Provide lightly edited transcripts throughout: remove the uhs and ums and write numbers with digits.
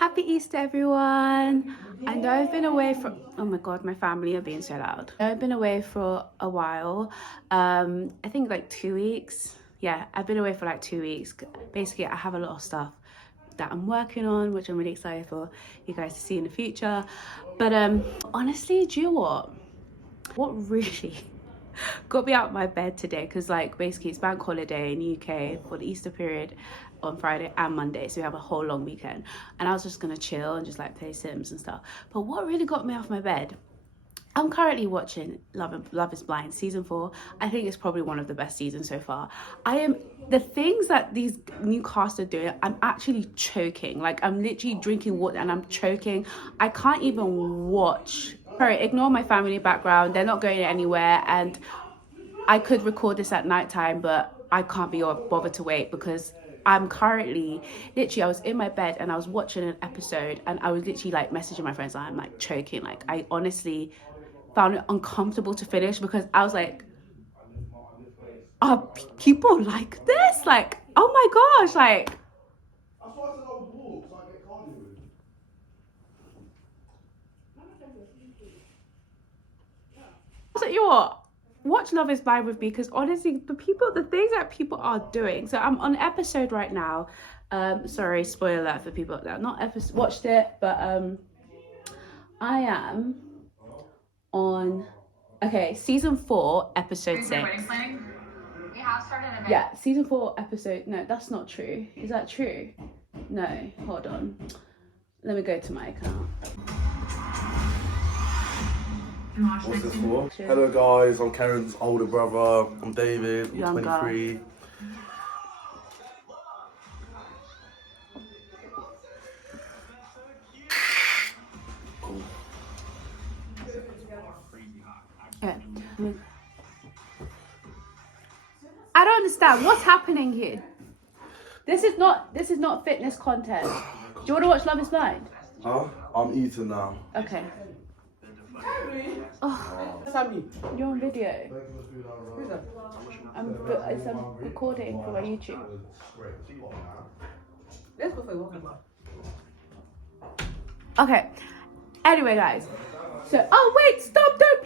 Happy Easter, everyone. I know I've been away for, oh my god, my family are being so loud. I've been away for a while. I think like 2 weeks. Yeah, I've been away for like 2 weeks. Basically, I have a lot of stuff that I'm working on, which I'm really excited for you guys to see in the future. But honestly, do you know what really got me out of my bed today? Because like basically it's bank holiday in the UK for the Easter period on Friday and Monday, so we have a whole long weekend, and I was just gonna chill and just like play Sims and stuff. But what really got me off my bed, I'm currently watching Love is Blind season 4. I think it's probably one of the best seasons so far. The things that these new cast are doing, I'm actually choking. Like, I'm literally drinking water and I'm choking. I can't even watch. Sorry, ignore my family background. They're not going anywhere, and I could record this at nighttime, but I can't be bothered to wait because I'm currently, literally, I was in my bed and I was watching an episode and I was literally like messaging my friends and I'm like choking. Like, I honestly found it uncomfortable to finish because I was like, are people like this? Like, oh my gosh, like. So you what? Watch Love is Blind with me, because honestly the things that people are doing. So I'm on episode right now. Sorry, spoiler alert for people that have not ever watched it, but I am on season 4 episode 6. Yeah, season 4 episode, no, that's not true. Is that true? No, hold on, let me go to my account. What's this for? Hello guys, I'm Karen's older brother. I'm David, I'm 23. Okay. I don't understand what's happening here. This is not fitness content. Do you want to watch Love is Blind? Huh? I'm eating now. Okay. Oh, you're on video. I'm recording for my YouTube. Okay. Anyway, guys. So, oh wait, stop! Don't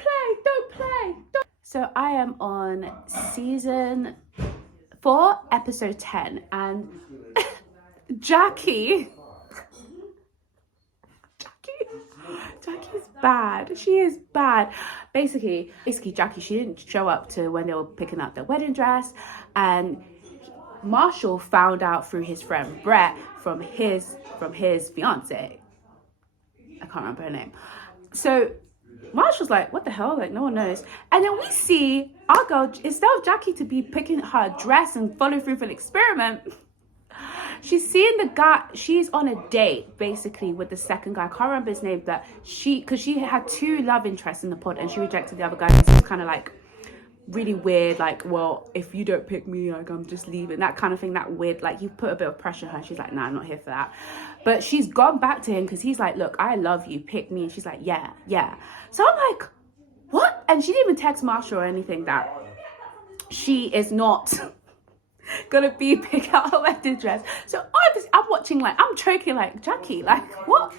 play! So I am on season 4, episode 10, and Jackie's bad. She is bad. Basically, Jackie, she didn't show up to when they were picking up their wedding dress, and Marshall found out through his friend Brett from his fiance. I can't remember her name. So Marshall's like, what the hell? Like, no one knows. And then we see our girl, instead of Jackie to be picking her dress and follow through for the experiment, she's seeing the guy. She's on a date basically with the second guy. I can't remember his name, but because she had 2 love interests in the pod and she rejected the other guy because he was kind of like really weird, like, well, if you don't pick me, like, I'm just leaving, that kind of thing. That weird, like, you put a bit of pressure on her. She's like, nah, I'm not here for that. But she's gone back to him because he's like, look, I love you, pick me. And she's like, yeah. So I'm like, what? And she didn't even text Marshall or anything that she is not gonna be pick out her wedding dress. So obviously I'm watching, like, I'm choking, like, Jackie, like, what?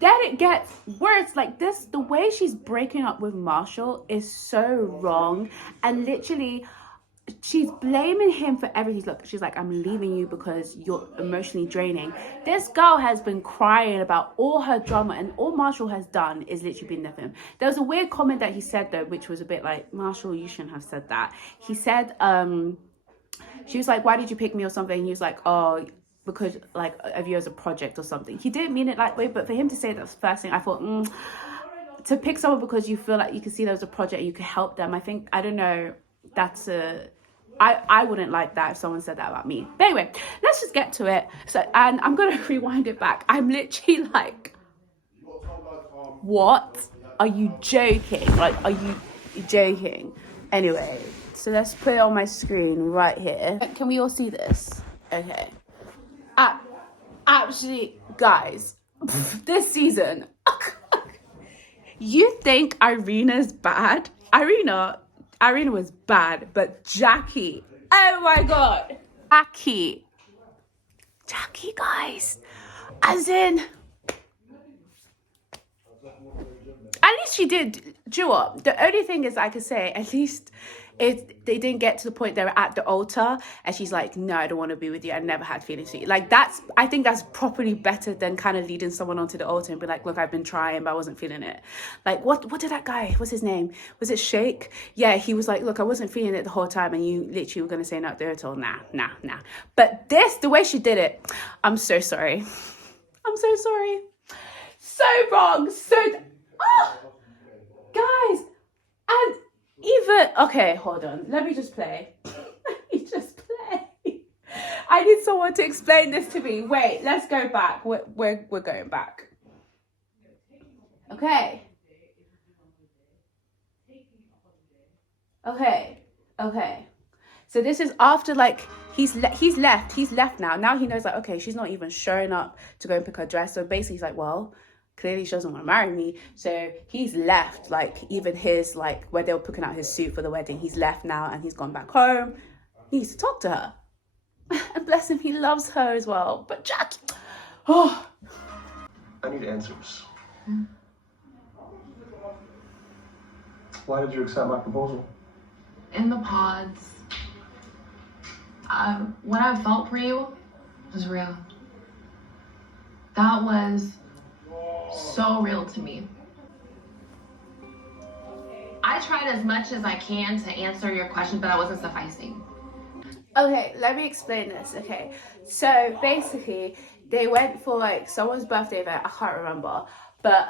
Then it gets worse. Like, this, the way she's breaking up with Marshall is so wrong, and literally she's blaming him for everything. Look, she's like, I'm leaving you because you're emotionally draining. This girl has been crying about all her drama, and all Marshall has done is literally been there for him. There was a weird comment that he said though, which was a bit like, Marshall, you shouldn't have said that. He said, she was like, why did you pick me or something? He was like, oh, because like of you as a project or something. He didn't mean it that way, but for him to say that was the first thing, I thought, to pick someone because you feel like you can see there was a project and you can help them. I think, I don't know, that's I wouldn't like that if someone said that about me. But anyway, let's just get to it. So, and I'm gonna rewind it back. I'm literally like, what? Are you joking? Like, are you joking? Anyway, so let's put it on my screen right here. Can we all see this? Okay. Actually, guys, this season, you think Irina's bad? Irina was bad, but Jackie, oh my god, Jackie, guys, as in, she did, do you know what? The only thing is I could say, at least if they didn't get to the point they were at the altar and she's like, no, I don't want to be with you. I never had feelings for you. Like I think that's properly better than kind of leading someone onto the altar and be like, look, I've been trying, but I wasn't feeling it. Like, what did that guy, what's his name? Was it Sheikh? Yeah, he was like, look, I wasn't feeling it the whole time. And you literally were going to say no to it all. Nah. But the way she did it, I'm so sorry. I'm so sorry. So wrong. Guys. And even, okay, hold on. Let me just play. I need someone to explain this to me. Wait, let's go back. We're going back. Okay. So this is after, like, he's left now. Now he knows, like, okay, she's not even showing up to go and pick her dress. So basically he's like, well, clearly she doesn't want to marry me. So he's left, like, even his, like, where they were picking out his suit for the wedding, he's left now and he's gone back home. He needs to talk to her. And bless him, he loves her as well. But Jack, oh. I need answers. Why did you accept my proposal? In the pods, what I felt for you was real. That was so real to me. I tried as much as I can to answer your question, but that wasn't sufficing. Okay, let me explain this. Okay, so basically they went for like someone's birthday event. I can't remember, but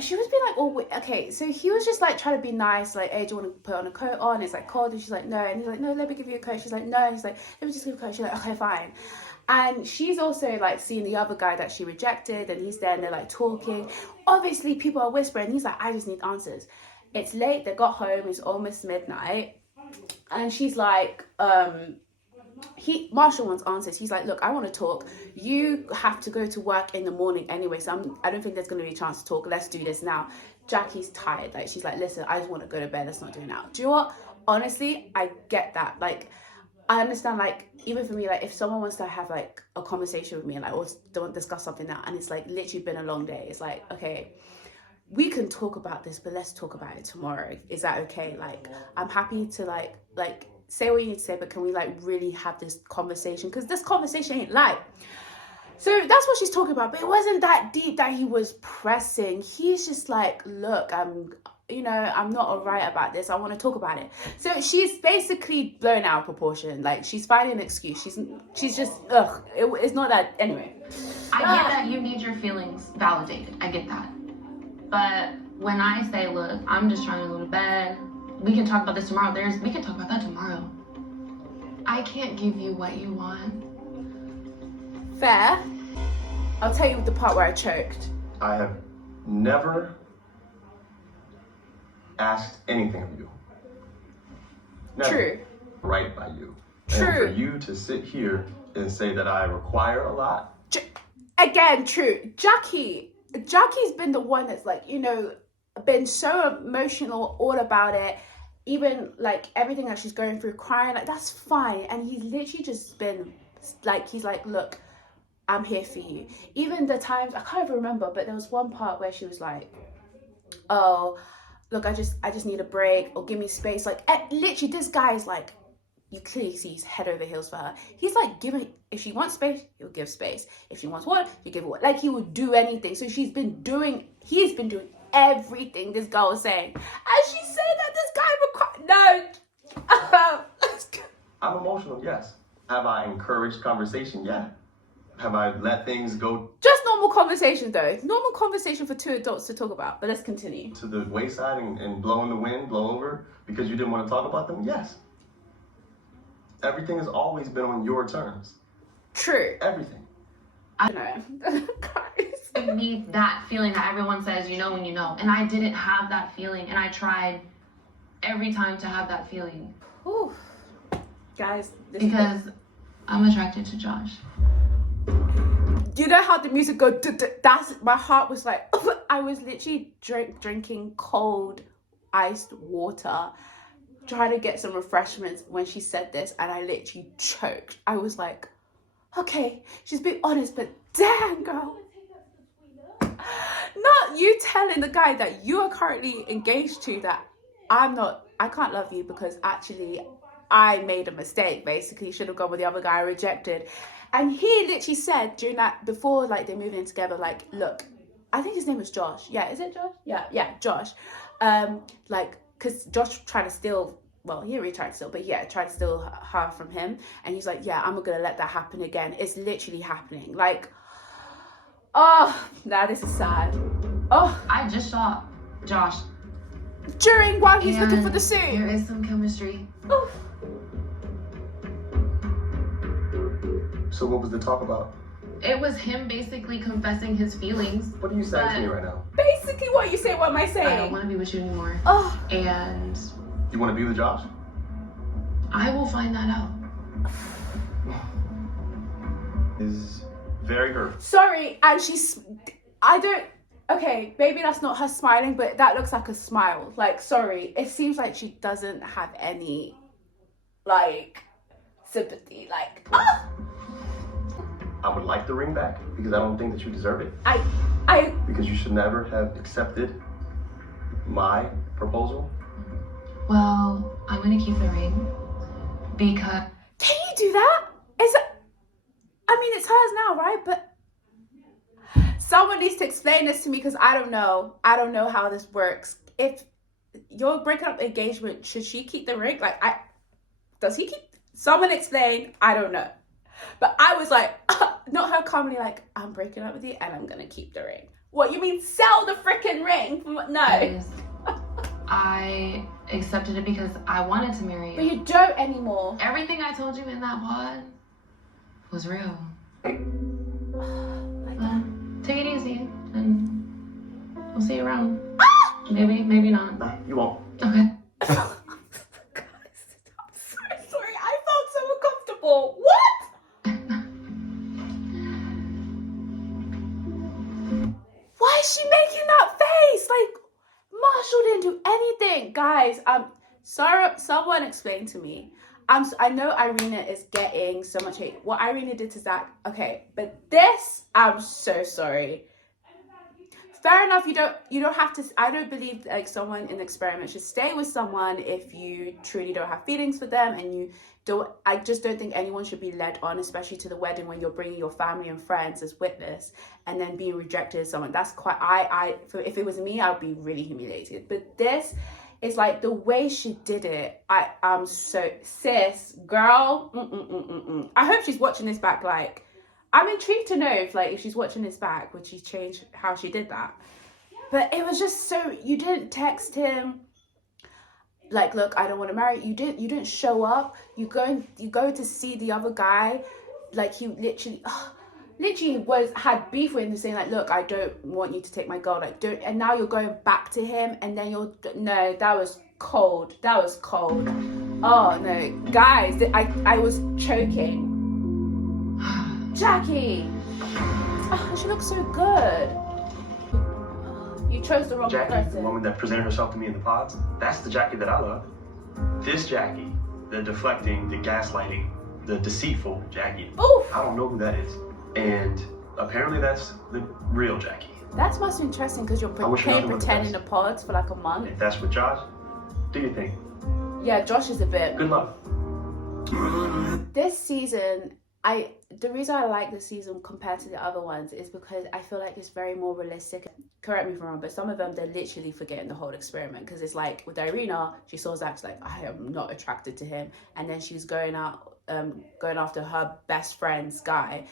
she was being like, oh, okay. So he was just like trying to be nice, like, hey, do you want to put on a coat on? It's like cold, and she's like, no. And he's like, no, let me give you a coat. She's like, no. And he's like, let me just give you a coat. She's like, okay, fine. And she's also like seeing the other guy that she rejected, and he's there and they're like talking. Obviously, people are whispering. He's like, I just need answers. It's late. They got home. It's almost midnight. And she's like, Marshall wants answers. He's like, look, I want to talk. You have to go to work in the morning anyway, so I don't think there's going to be a chance to talk. Let's do this now. Jackie's tired. Like, she's like, listen, I just want to go to bed. Let's not do it now. Do you know what? Honestly, I get that. Like, I understand, like, even for me, like, if someone wants to have, like, a conversation with me and, like, or don't discuss something now, and it's, like, literally been a long day, it's like, okay, we can talk about this, but let's talk about it tomorrow. Is that okay? Like, I'm happy to, like, say what you need to say, but can we, like, really have this conversation? Because this conversation ain't light. So that's what she's talking about. But it wasn't that deep that he was pressing. He's just like, look, I'm not all right about this. I want to talk about it. So she's basically blown out of proportion. Like, she's finding an excuse. She's just, it's not that, anyway. I get that you need your feelings validated. I get that. But when I say, look, I'm just trying to go to bed, we can talk about this tomorrow. We can talk about that tomorrow. I can't give you what you want. Fair. I'll tell you the part where I choked. I have never asked anything of you. Never. True. Right by you. True. And for you to sit here and say that I require a lot. Again, true. Jackie's been the one that's, like, been so emotional all about it. Even, like, everything that she's going through, crying, like, that's fine. And he's literally just been, like, he's like, look, I'm here for you. Even the times, I can't even remember, but there was one part where she was like, oh, look, I just need a break, or give me space. Like, literally, this guy is like, you clearly see he's head over heels for her. He's like if she wants space, he'll give space. If she wants water, he'll give water. Like, he would do anything. So he's been doing everything this girl was saying. And she's saying that this guy no. I'm emotional, yes. Have I encouraged conversation? Yeah. Have I let things go? Just normal conversation, though. Normal conversation for two adults to talk about. But let's continue. To the wayside and blow in the wind, blow over because you didn't want to talk about them? Yes. Everything has always been on your terms. True. Everything. I know. Guys. Give me that feeling that everyone says you know when you know. And I didn't have that feeling. And I tried every time to have that feeling. Whew. Guys. Because I'm attracted to Josh. You know how the music goes, my heart was like, I was literally drinking cold iced water, trying to get some refreshments when she said this, and I literally choked. I was like, okay, she's being honest, but damn, girl. you telling the guy that you are currently engaged to that I can't love you because actually I made a mistake, basically. Should have gone with the other guy I rejected. And he literally said during that, before like they moved in together, like, look, I think his name was Josh. Yeah, is it Josh? Yeah, Josh. Like, because Josh tried to steal, well, he already tried to steal, but yeah, tried to steal her from him. And he's like, yeah, I'm not going to let that happen again. It's literally happening. Like, oh, now this is sad. Oh. I just saw Josh. While he's looking for the suit. There is some chemistry. Oof. So what was the talk about? It was him basically confessing his feelings. What are you saying to me right now? Basically what you say, what am I saying? I don't want to be with you anymore. Oh. And You want to be with Josh? I will find that out. Is very hurtful. Sorry, and okay, maybe that's not her smiling, but that looks like a smile. Like, sorry, it seems like she doesn't have any, like, sympathy. Like, ah! I would like the ring back because I don't think that you deserve it. Because you should never have accepted my proposal. Well, I'm gonna keep the ring because. Can you do that? It's hers now, right? But someone needs to explain this to me because I don't know. I don't know how this works. If you're breaking up the engagement, should she keep the ring? Like, does he keep? Someone explain. I don't know. But I was like, not her calmly like, I'm breaking up with you and I'm gonna keep the ring. What, you mean sell the freaking ring? No. I accepted it because I wanted to marry you. But you don't anymore. Everything I told you in that pod was real. Take it easy and we'll see you around. Maybe, maybe not. Nah, you won't. Okay. Guys, I'm so sorry. I felt so uncomfortable. What? Why is she making that face? Like, Marshall didn't do anything. Guys, sorry, someone explain to me. I know Irina is getting so much hate. What Irina did to Zach, okay, but this, I'm so sorry. Fair enough, you don't have to, I don't believe like someone in the experiment should stay with someone if you truly don't have feelings for them and you don't, I just don't think anyone should be led on, especially to the wedding when you're bringing your family and friends as witness and then being rejected as someone. That's quite, if it was me, I'd be really humiliated. But this is like the way she did it. I'm so, sis, girl, I hope she's watching this back. Like, I'm intrigued to know if she's watching this back, would she change how she did that? But it was just so, you didn't text him like, look, I don't want to marry you. You didn't show up. You go to see the other guy, like he literally had beef with him, saying like, look, I don't want you to take my girl, like don't, and now you're going back to him and then no, that was cold. Oh no, guys, I was choking. Jackie, she looks so good. You chose the wrong Jackie, person. the woman that presented herself to me in the pods, that's the Jackie that I love. This Jackie, the deflecting, the gaslighting, the deceitful Jackie. Oof. I don't know who that is. And apparently that's the real Jackie. That's must be interesting because you're playing pretend in the pods for like a month. If that's what Josh, do you think? Yeah, Josh is a bit. Good luck. This season, the reason I like this season compared to the other ones is because I feel like it's very more realistic. Correct me if I'm wrong, but some of them, they're literally forgetting the whole experiment. Because it's like with Irina, she saw Zach's like, I am not attracted to him. And then she was going after her best friend's guy,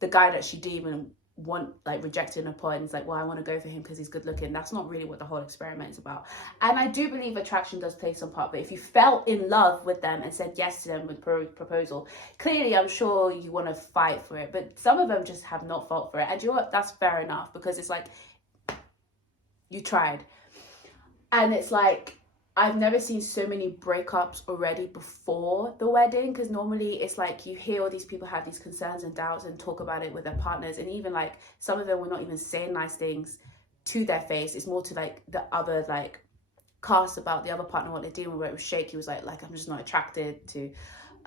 the guy that she didn't even want, like rejecting a pod, and it's like, well, I want to go for him because he's good looking. That's not really what the whole experiment is about. And I do believe attraction does play some part, but if you fell in love with them and said yes to them with proposal, clearly I'm sure you want to fight for it. But some of them just have not fought for it, and you know what, that's fair enough, because it's like you tried. And it's like, I've never seen so many breakups already before the wedding, because normally it's like you hear all these people have these concerns and doubts and talk about it with their partners, and even like some of them were not even saying nice things to their face. It's more to like the other like cast about the other partner, what they're dealing with, where it was shaky. He was like I'm just not attracted to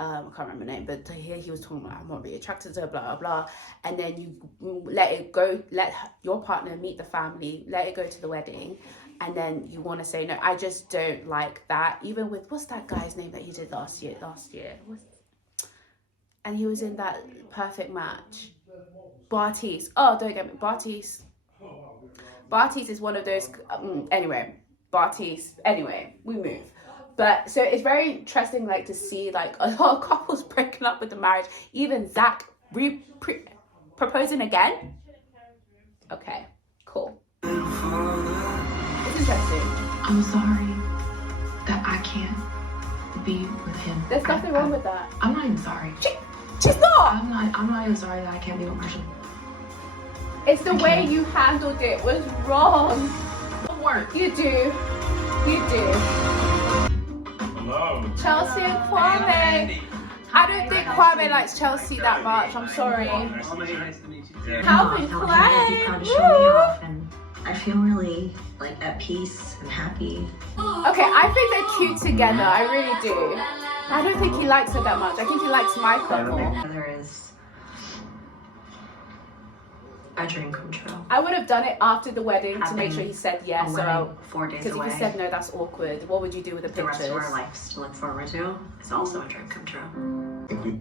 I can't remember the name, but here he was talking about I'm not really attracted to her, blah blah blah, and then you let it go, let your partner meet the family, let it go to the wedding, and then you want to say no. I just don't like that. Even with, what's that guy's name that he did last year? And he was in that Perfect Match. Bartiz. Oh, don't get me. Bartiz is one of those. Anyway, Bartiz. Anyway, we move. But so it's very interesting, like, to see like a lot of couples breaking up with the marriage. Even ZACK proposing again. Okay, cool. It's interesting. I'm sorry that I can't be with him. There's nothing wrong with that. I'm not even sorry. She's not. I'm not even sorry that I can't be with Marshall. It's the way you handled it was wrong. Don't work. You do. Hello. Chelsea and KWAME. I don't think KWAME likes Chelsea that much. I'm sorry. Nice to meet you. Calvin Proud Klein. to show me off, and I feel really like at peace and happy. Okay, I think they're cute together. I really do. I don't think he likes her that much. I think he likes Michael more. There is a dream come true. I would have done it after the wedding to make sure he said yes. A wedding 4 days Because if away. he said no, that's awkward. What would you do with the The rest pictures? of our lives to look forward to is also a dream come true.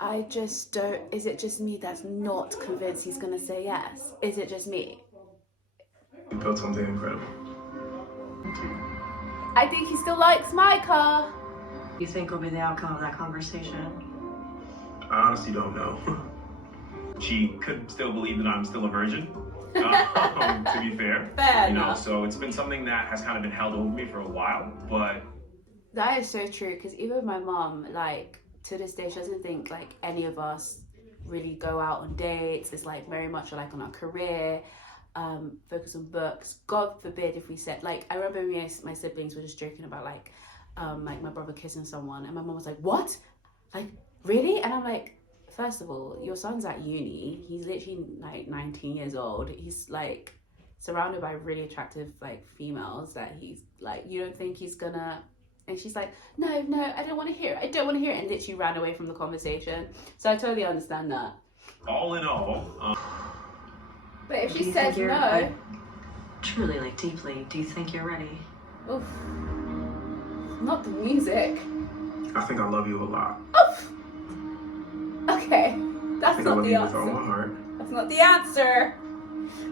I just don't. Is it just me that's not convinced he's gonna say yes? Is it just me? You built something incredible. I think he still likes Micah. You think will be the outcome of that conversation? I honestly don't know. She could still believe that I'm still a virgin, to be fair. Fair you know, enough. so it's been something that has kind of been held over me for a while, but That is so true, because even my mom, like, to this day, she doesn't think like any of us really go out on dates. It's like very much like on our career, focus on books. God forbid if we said, like, I remember me and my siblings were just joking about like my brother kissing someone, and my mom was like, what? Like, really? And I'm like, first of all, your son's at uni. He's literally like 19 years old. He's like surrounded by really attractive like females that he's like, you don't think he's gonna... And she's like, no, I don't want to hear it. I don't want to hear it. And literally ran away from the conversation. So I totally understand that. all in all, But if Do she you says think you're, no... like, truly, like deeply, do you think you're ready? Oof. Not the music. I think I love you a lot. Oof. Okay. I That's think I not love the you with all my answer. heart. That's not the answer.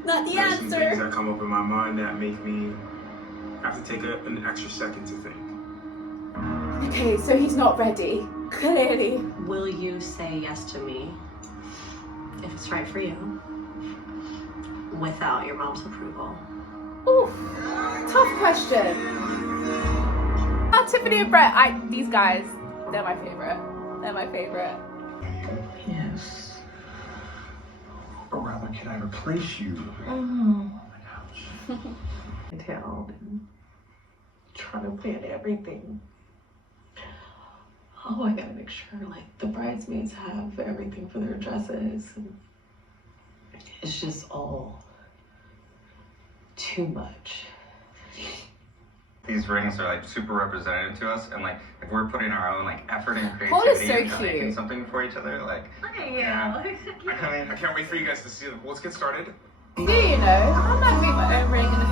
Not the There's some things answer. that come up in my mind that make me have to take an extra second to think. Okay, so he's not ready. Clearly. Will you say yes to me if it's right for you without your mom's approval? Oof. Tough question. Tiffany and Brett, these guys, they're my favorite. They're my favorite. Yes. Or rather, can I replace you Oh. on the couch? Down and trying to plan everything. Oh, I gotta make sure like the bridesmaids have everything for their dresses. And it's just all too much. These rings are like super representative to us, and like if we're putting our own like effort and Paul is creativity so into making cute. something for each other, like Look at you. Yeah. I mean, I can't wait for you guys to see them. Let's get started. Do you know? I might make my own ring in the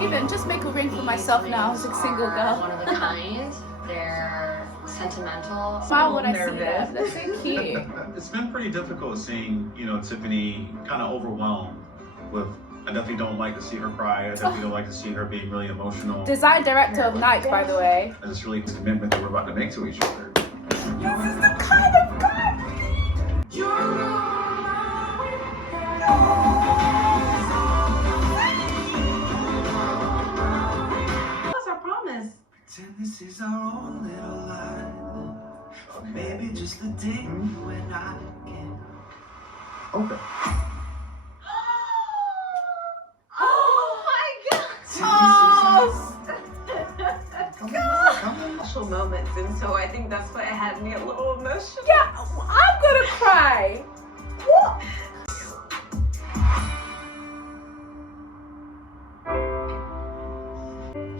future. Even just make a ring for myself now as a single girl. One of a kind. They're sentimental. Smile when I see them. They're so cute. It's been pretty difficult seeing, Tiffany kind of overwhelmed with, I definitely don't like to see her cry. I definitely don't like to see her being really emotional. Design director of Nike, by the way. And it's really this commitment that we're about to make to each other. This is the kind of guy. What's our promise? Pretend this is our own little island, or maybe just the day when I can. Okay. Special moments, and so I think that's why it had me a little emotional. Yeah, I'm gonna cry. What?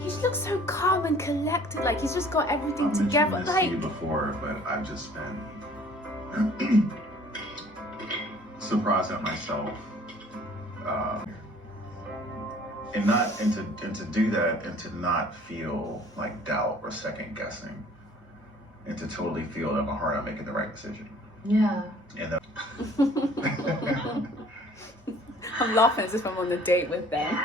He's looks so calm and collected. Like he's just got everything I together. mentioned this Like to you before, but I've just been surprised at myself. And to do that and to not feel like doubt or second guessing, and to totally feel that in my heart I'm making the right decision. Yeah. And that I'm laughing as if I'm on a date with them.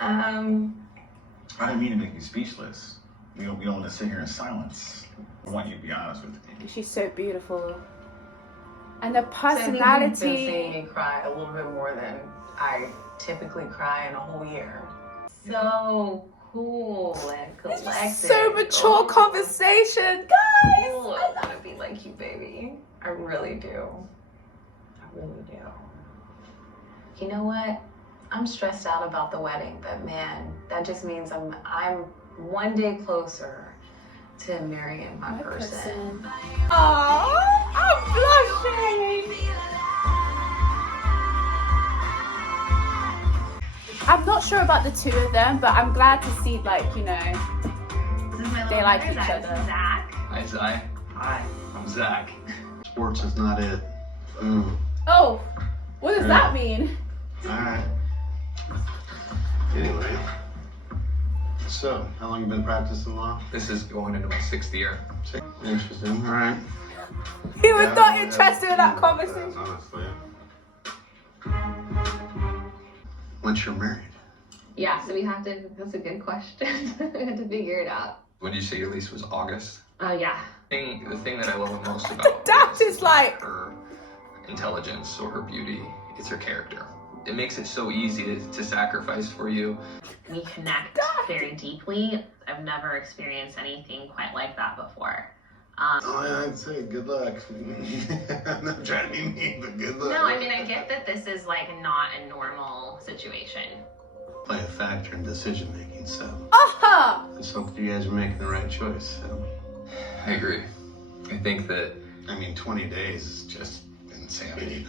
I didn't mean to make you speechless. We don't want to sit here in silence. I want you to be honest with me. She's so beautiful. And the So I think you've been seeing personality. me cry a little bit more than I typically cry in a whole year. So cool and collected. So mature conversation, guys. Oh, I want to be like you, baby. I really do. I really do. You know what? I'm stressed out about the wedding, but man, that just means I'm one day closer to marrying my person. Oh, I'm blushing. I'm not sure about the two of them, but I'm glad to see, like, you know, they like each other. Zach. Hi, Zai. Hi. I'm Zach. Sports is not it. Oh, what does that mean? Alright. Anyway. So, how long you been practicing law? This is going into my 6th year. Interesting. Alright. He was not interested in that conversation. Honestly. Once you're married. Yeah, so we have to, that's a good question. We have to figure it out. When did you say your lease was August? Oh, yeah. The thing that I love the most about Dad Bliss is like her intelligence or her beauty. It's her character. It makes it so easy to sacrifice for you. We connect very deeply. I've never experienced anything quite like that before. I'd say good luck. I'm not trying to be mean, but good luck. No, I mean, I get that this is like not a normal situation. Play a factor in decision making, so. Uh-huh. Let's hope you guys are making the right choice. So. I agree. I think that. I mean, 20 days is just insanity.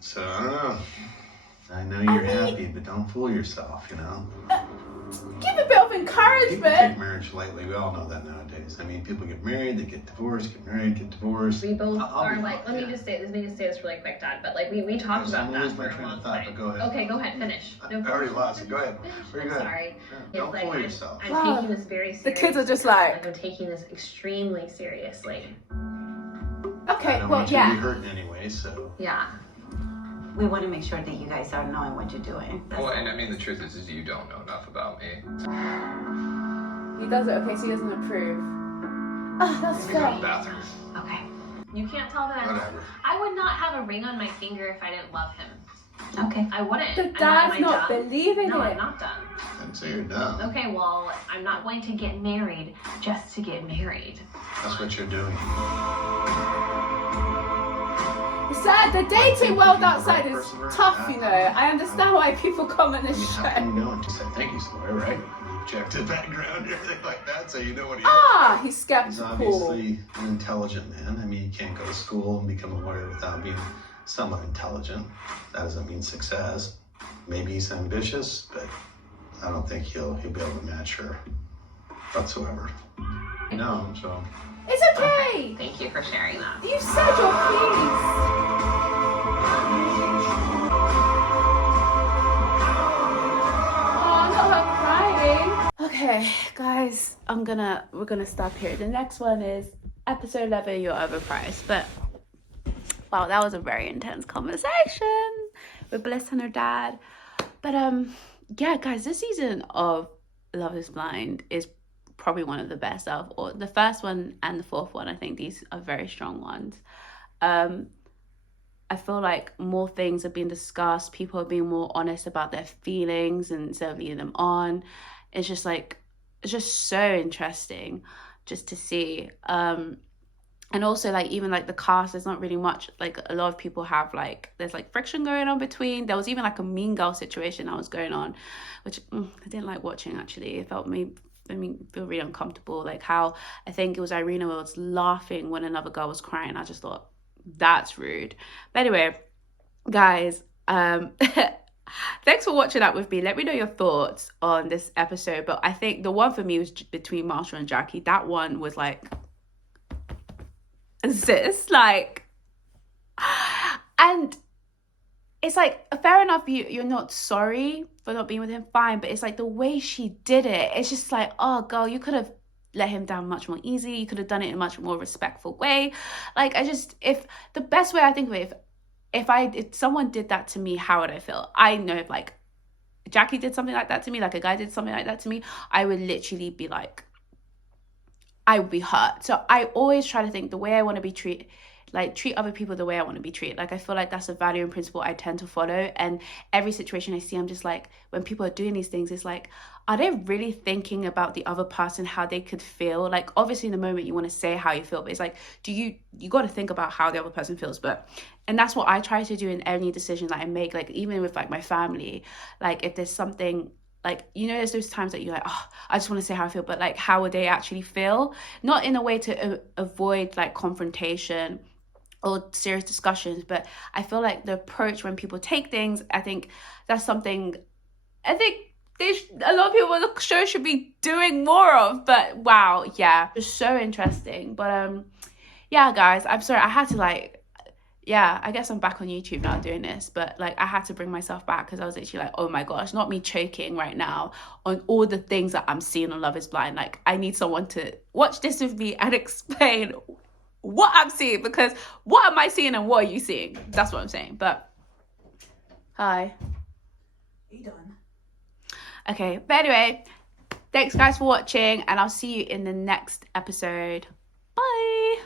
So, I don't know. I know you're happy, but don't fool yourself, you know? Give a bit of People encouragement. take marriage lightly. We all know that nowadays. I mean, people get married, they get divorced, get married, get divorced. We both I'll are be like, fine, let me just say this really quick, Dad, but like we talked about that for a long time. But go ahead. Okay, go ahead, finish. I already lost it. Go ahead. I'm sorry. Don't It's like, fool yourself. I'm Wow. taking this very seriously. The kids are just like, I'm taking this extremely seriously. I okay, don't well, want you to be yeah. hurting anyway, so. Yeah. We want to make sure that you guys are knowing what you're doing. Well, and I mean, the truth is you don't know enough about me. He does it, okay, so he doesn't approve. Oh, that's Let me go to fair. the bathroom. Okay. You can't tell that Whatever. I would not have a ring on my finger if I didn't love him. Okay. I wouldn't. The Am dad's I not dumb? believing No, it. I'm not done. I'd say you're dumb. Okay, well, I'm not going to get married just to get married. That's what you're doing. It's sad, the dating world outside is tough, you know. I understand why people come on I this mean, how show. can you know until you say thank you, Sloy, right? You checked his background and everything like that, so you know what he is. Ah, he's He's skeptical. obviously an intelligent man. I mean, you can't go to school and become a lawyer without being somewhat intelligent. That doesn't mean success. Maybe he's ambitious, but I don't think he'll be able to match her whatsoever. No, so. It's okay. Thank you for sharing that. You said your piece. Oh, not her crying. Okay, guys, we're gonna stop here. The next one is episode 11, You're Overpriced. But wow, that was a very intense conversation with Bliss and her dad. But yeah, guys, this season of Love is Blind is probably one of the best out of all. The first one and the fourth one, I think these are very strong ones. I feel like more things are being discussed. People are being more honest about their feelings and instead of leading them on. It's just so interesting just to see. And also, like, even like the cast, there's not really much, like, a lot of people have like, there's like friction going on between. There was even like a mean girl situation that was going on, which I didn't like watching, actually. It felt feel really uncomfortable. Like how I think it was Irina was laughing when another girl was crying. I just thought that's rude. But anyway, guys, Thanks for watching that with me. Let me know your thoughts on this episode. But I think the one for me was between Marshall and Jackie. That one was like, sis, like, and it's like, fair enough, you're not sorry for not being with him, fine, but it's like the way she did it, it's just like, oh girl, you could have let him down much more easy. You could have done it in a much more respectful way. Like, if the best way I think of it, if someone did that to me, how would I feel? I know if like Jackie did something like that to me, like a guy did something like that to me, I would literally be like, I would be hurt. So I always try to think the way I want to be treated, like treat other people the way I want to be treated. Like I feel like that's a value and principle I tend to follow. And every situation I see, I'm just like, when people are doing these things, it's like, are they really thinking about the other person, how they could feel? Like obviously in the moment you want to say how you feel, but it's like, you got to think about how the other person feels. And that's what I try to do in any decision that I make, like even with like my family. Like if there's something, like, you know, there's those times that you're like, oh, I just want to say how I feel, but like, how would they actually feel? Not in a way to avoid like confrontation or serious discussions, but I feel like the approach when people take things, I think that's something I think a lot of people on the show should be doing more of. But wow, yeah, it's so interesting. But yeah, guys, I'm sorry, I had to like, yeah, I guess I'm back on YouTube now doing this, but like I had to bring myself back because I was literally like, oh my gosh, not me choking right now on all the things that I'm seeing on Love is Blind. Like I need someone to watch this with me and explain what I'm seeing, because what am I seeing and what are you seeing? That's what I'm saying. But hi. Are you done? Okay, but anyway, thanks guys for watching and I'll see you in the next episode. Bye.